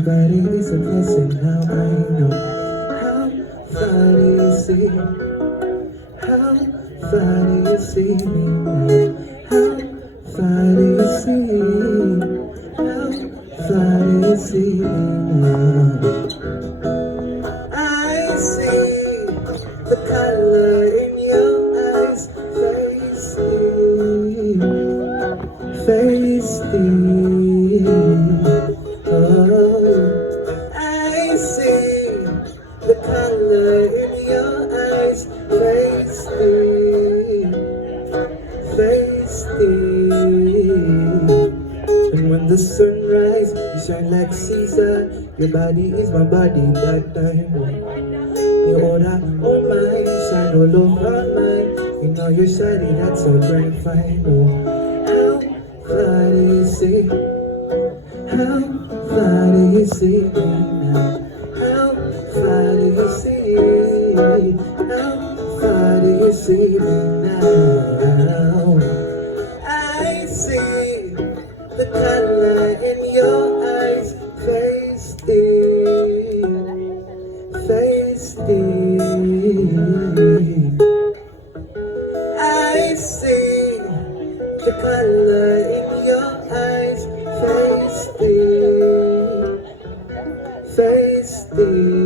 Everybody is a blessing, now I know. How far do you see? How far do you see me now? How far do you see? How far do you see me now? I see the color in your eyes, feisty. Oh, I see the color in your eyes, feisty. And when the sun rises, you shine like Caesar. Your body is my body, that time. You all that, all mine, shine all over mine. You know you're shiny, that's so grand fine. Oh, how far do you see? How far do you see me now? How far do you see? How far do you see me now? I see the color in your eyes, feisty. I see the color in your eyes, feisty.